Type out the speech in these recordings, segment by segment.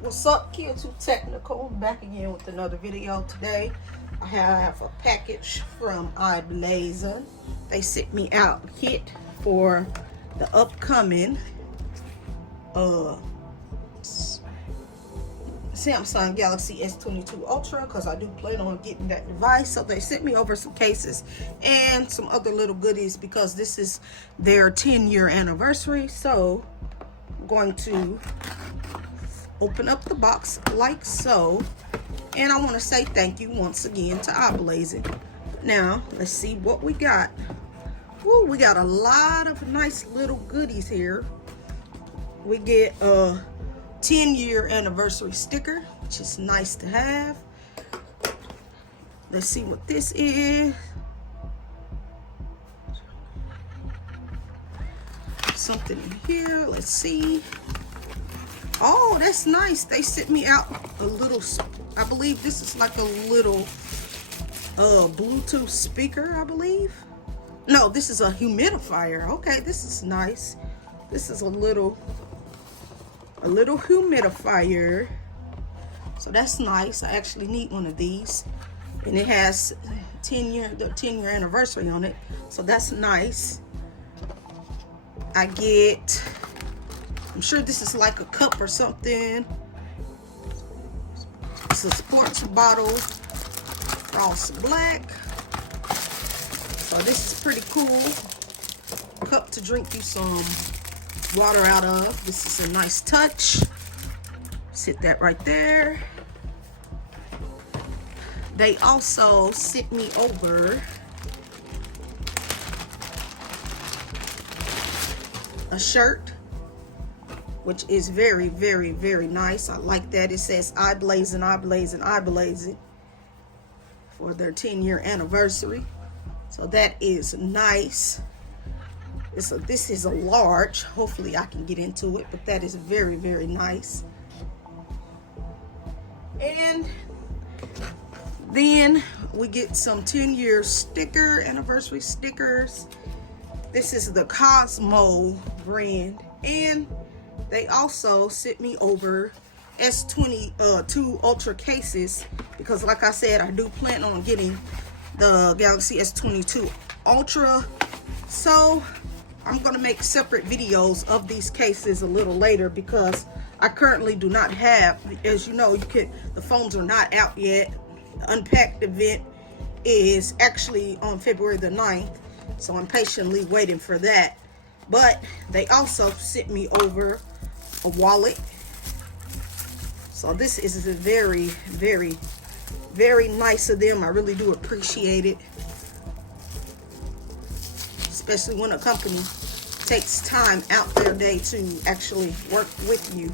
What's up, kids who technical? Back again with another video. Today I have a package from I-Blason. They sent me out a kit for the upcoming Samsung Galaxy S22 Ultra, because I do plan on getting that device. So they sent me over some cases and some other little goodies because this is their 10-year anniversary. So I'm going to open up the box like so, and I want to say thank you once again to I-Blason. Now let's see what we got. Woo, we got a lot of nice little goodies here. We get a 10-year anniversary sticker, which is nice to have. Let's see what this is. Something in here. Let's see. Oh, that's nice. They sent me out a little, I believe this is like a little Bluetooth speaker, I believe. No, this is a humidifier. Okay, this is nice. This is a little humidifier. So that's nice. I actually need one of these. And it has the 10-year anniversary on it. So that's nice. I get, I'm sure this is like a cup or something. It's a sports bottle, frost black. So this is pretty cool. Cup to drink you some water out of. This is a nice touch. Sit that right there. They also sent me over a shirt, which is very, very, very nice. I like that. It says I-Blason, I-Blason, I-Blason for their 10-year anniversary. So that is nice. This is a large. Hopefully I can get into it, but that is very, very nice. And then we get some 10-year anniversary stickers. This is the Cosmo brand, and they also sent me over S22 Ultra cases because, like I said, I do plan on getting the Galaxy S22 Ultra. So I'm going to make separate videos of these cases a little later because I currently do not have, as you know, the phones are not out yet. The Unpacked event is actually on February the 9th. So I'm patiently waiting for that. But they also sent me over a wallet. So this is a very, very, very nice of them. I really do appreciate it. Especially when a company takes time out their day to actually work with you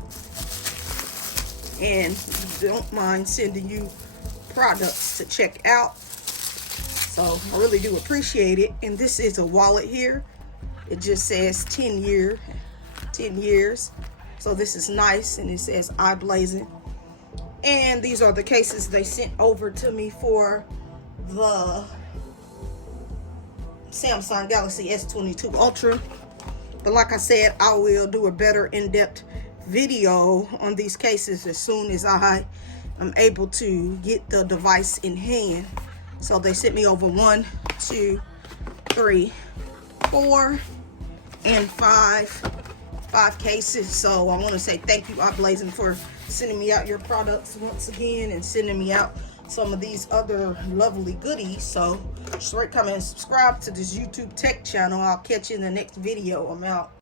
and don't mind sending you products to check out. So I really do appreciate it. And this is a wallet here. It just says 10 years. So this is nice, and it says I-Blason. And these are the cases they sent over to me for the Samsung Galaxy S22 Ultra. But like I said, I will do a better in-depth video on these cases as soon as I am able to get the device in hand. So they sent me over 1, 2, 3, 4, and 5 cases. So I want to say thank you, I-Blason, for sending me out your products once again and sending me out some of these other lovely goodies. So just rate, comment, and subscribe to this YouTube tech channel. I'll catch you in the next video. I'm out.